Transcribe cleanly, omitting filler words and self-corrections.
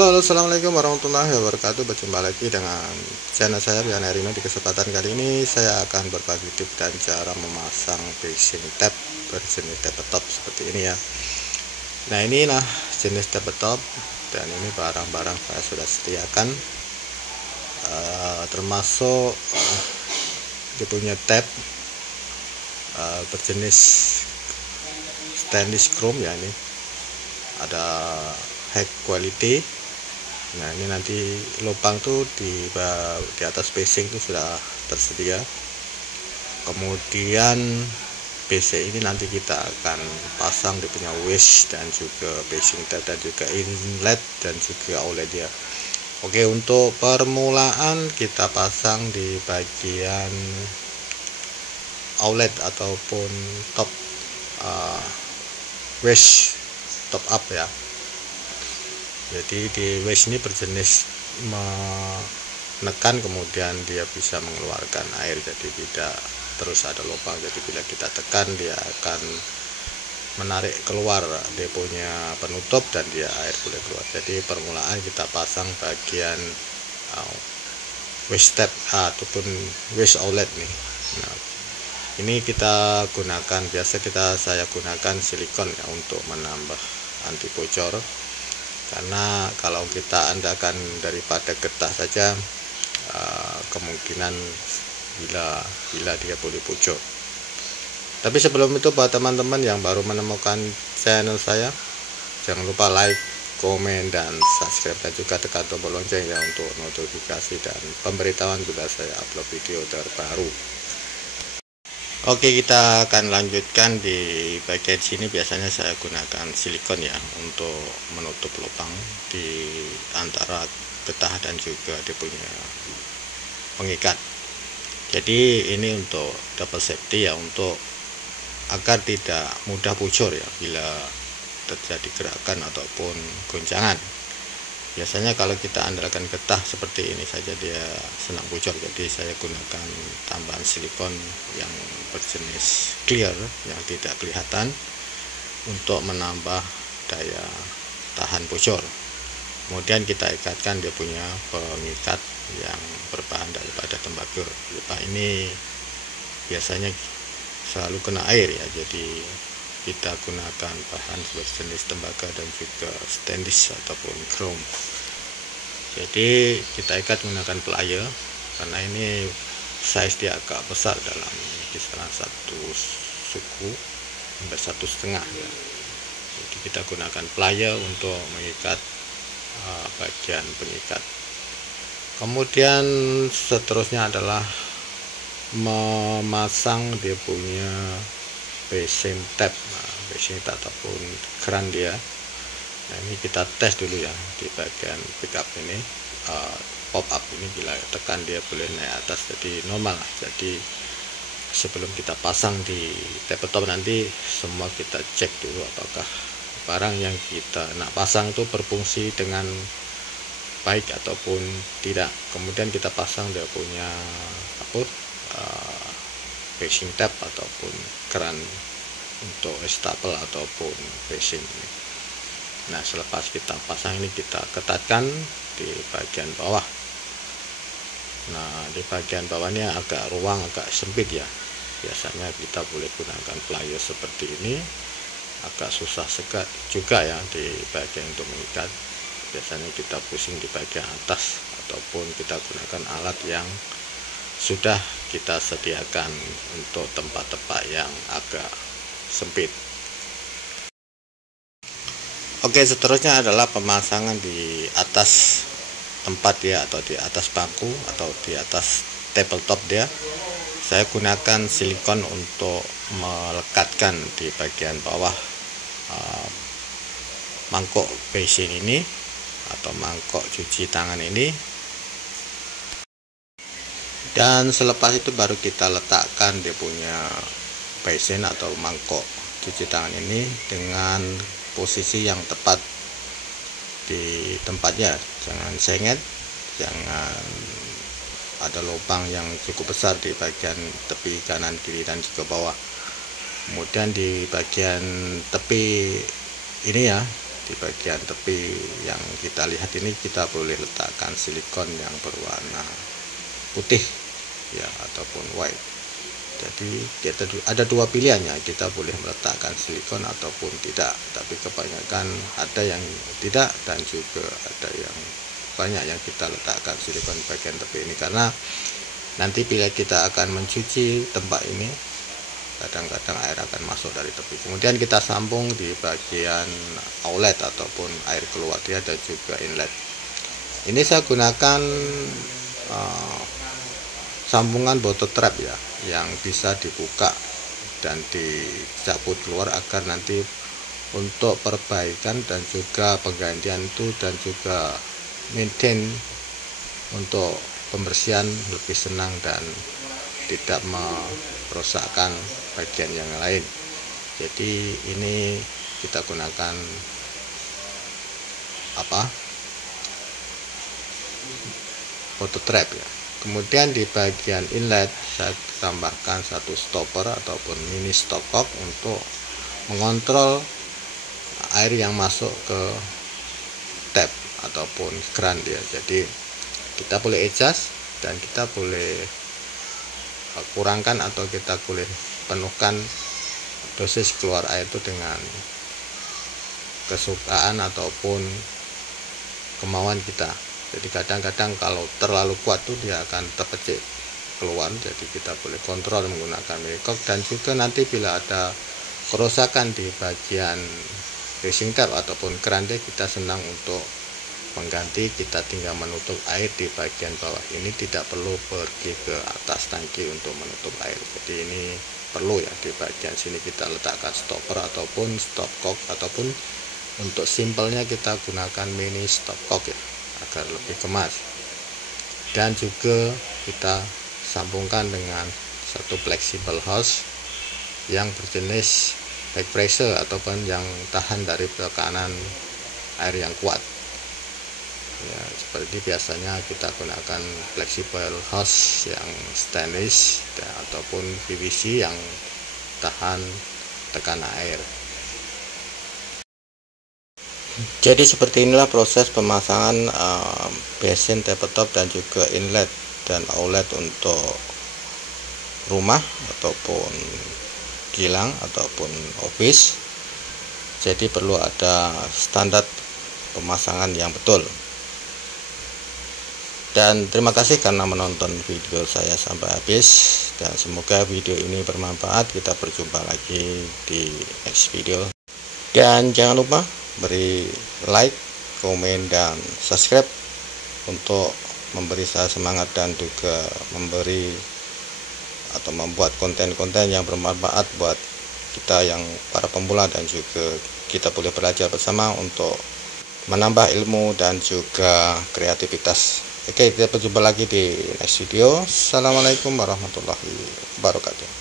Halo, assalamualaikum warahmatullahi wabarakatuh. Berjumpa lagi dengan channel saya Rian Erino. Di kesempatan kali ini saya akan berbagi tips dan cara memasang facing tab berjenis tabletop seperti ini ya. Nah, inilah jenis tabletop dan ini barang-barang saya sudah sediakan, termasuk dia punya tab berjenis stainless chrome ya. Ini ada high quality. Nah, ini nanti lubang tuh di atas facing itu sudah tersedia. Kemudian PC ini nanti kita akan pasang di punya waist dan juga facing tab dan juga inlet dan juga outlet ya. Oke, untuk permulaan kita pasang di bagian outlet ataupun top waist top up ya. Jadi di waist ini berjenis menekan, kemudian dia bisa mengeluarkan air, jadi tidak terus ada lubang. Jadi bila kita tekan dia akan menarik keluar dia punya penutup dan dia air boleh keluar. Jadi permulaan kita pasang bagian waist tab ataupun waist outlet nih. Nah, ini kita gunakan, saya gunakan silikon ya untuk menambah anti bocor. Karena kalau kita andalkan daripada getah saja, kemungkinan bila dia boleh bocor. Tapi sebelum itu, buat teman-teman yang baru menemukan channel saya, jangan lupa like, komen, dan subscribe, dan juga tekan tombol lonceng ya untuk notifikasi dan pemberitahuan bila saya upload video terbaru. Oke, kita akan lanjutkan di bagian sini. Biasanya saya gunakan silikon ya untuk menutup lubang di antara getah dan juga dia punya pengikat. Jadi ini untuk double safety ya, untuk agar tidak mudah bocor ya bila terjadi gerakan ataupun goncangan. Biasanya kalau kita andalkan getah seperti ini saja dia senang bocor, jadi saya gunakan tambahan silikon yang berjenis clear yang tidak kelihatan untuk menambah daya tahan bocor. Kemudian kita ikatkan dia punya pengikat yang berbahan daripada tembaga. Ini biasanya selalu kena air ya, jadi kita gunakan bahan berjenis tembaga dan juga stainless ataupun chrome. Jadi kita ikat menggunakan plier, karena ini size dia agak besar, dalam kisaran satu suku sampai 1,5 ya. Jadi kita gunakan plier untuk mengikat bagian pengikat. Kemudian seterusnya adalah memasang dia punya facing tab, facing tab ataupun keran dia. Nah, ini kita tes dulu ya di bagian pickup ini, pop up ini bila tekan dia boleh naik atas, jadi normal. Jadi sebelum kita pasang di tabletop nanti semua kita cek dulu apakah barang yang kita nak pasang itu berfungsi dengan baik ataupun tidak. Kemudian kita pasang dia punya facing tab ataupun keran untuk estafel ataupun facing ini. Nah, selepas kita pasang ini kita ketatkan di bagian bawah. Nah, di bagian bawahnya agak ruang, agak sempit ya. Biasanya kita boleh gunakan plier seperti ini. Agak susah juga ya di bagian untuk mengikat. Biasanya kita pusing di bagian atas ataupun kita gunakan alat yang sudah kita sediakan untuk tempat-tempat yang agak sempit. Oke, seterusnya adalah pemasangan di atas tempat ya, atau di atas bangku atau di atas tabletop dia. Saya gunakan silikon untuk melekatkan di bagian bawah mangkok facing ini atau mangkok cuci tangan ini. Dan selepas itu baru kita letakkan dia punya basin atau mangkok cuci tangan ini dengan posisi yang tepat di tempatnya. Jangan sengit, jangan ada lubang yang cukup besar di bagian tepi kanan, kiri, dan juga bawah. Kemudian di bagian tepi ini ya, di bagian tepi yang kita lihat ini kita boleh letakkan silikon yang berwarna putih ya ataupun white. Jadi kita ada dua pilihannya, kita boleh meletakkan silikon ataupun tidak, tapi kebanyakan ada yang tidak dan juga ada yang banyak yang kita letakkan silikon di bagian tepi ini, karena nanti bila kita akan mencuci tempat ini kadang-kadang air akan masuk dari tepi. Kemudian kita sambung di bagian outlet ataupun air keluar, dia ada juga inlet. Ini saya gunakan sambungan bottle trap ya, yang bisa dibuka dan dicabut keluar agar nanti untuk perbaikan dan juga penggantian itu dan juga maintain untuk pembersihan lebih senang dan tidak merosakkan bagian yang lain. Jadi ini kita gunakan bottle trap ya. Kemudian di bagian inlet saya tambahkan satu stopper ataupun mini stopcock untuk mengontrol air yang masuk ke tap ataupun keran dia. Jadi kita boleh adjust dan kita boleh kurangkan atau kita boleh penuhkan dosis keluar air itu dengan kesukaan ataupun kemauan kita. Jadi kadang-kadang kalau terlalu kuat tuh dia akan terpecik keluar, jadi kita boleh kontrol menggunakan mini-cock. Dan juga nanti bila ada kerusakan di bagian racing tap ataupun keran dia, kita senang untuk mengganti, kita tinggal menutup air di bagian bawah ini, tidak perlu pergi ke atas tangki untuk menutup air. Jadi ini perlu ya, di bagian sini kita letakkan stopper ataupun stopcock, ataupun untuk simpelnya kita gunakan mini stopcock ya, agar lebih kemas. Dan juga kita sambungkan dengan satu flexible hose yang berjenis back pressure ataupun yang tahan dari tekanan air yang kuat ya. Seperti biasanya kita gunakan flexible hose yang stainless ataupun PVC yang tahan tekanan air. Jadi seperti inilah proses pemasangan basin tabletop dan juga inlet dan outlet untuk rumah ataupun kilang ataupun office. Jadi perlu ada standar pemasangan yang betul. Dan terima kasih karena menonton video saya sampai habis, dan semoga video ini bermanfaat. Kita berjumpa lagi di next video, dan jangan lupa beri like, komen, dan subscribe untuk memberi saya semangat dan juga memberi atau membuat konten-konten yang bermanfaat buat kita yang para pemula, dan juga kita boleh belajar bersama untuk menambah ilmu dan juga kreativitas. Oke, kita berjumpa lagi di next video. Assalamualaikum warahmatullahi wabarakatuh.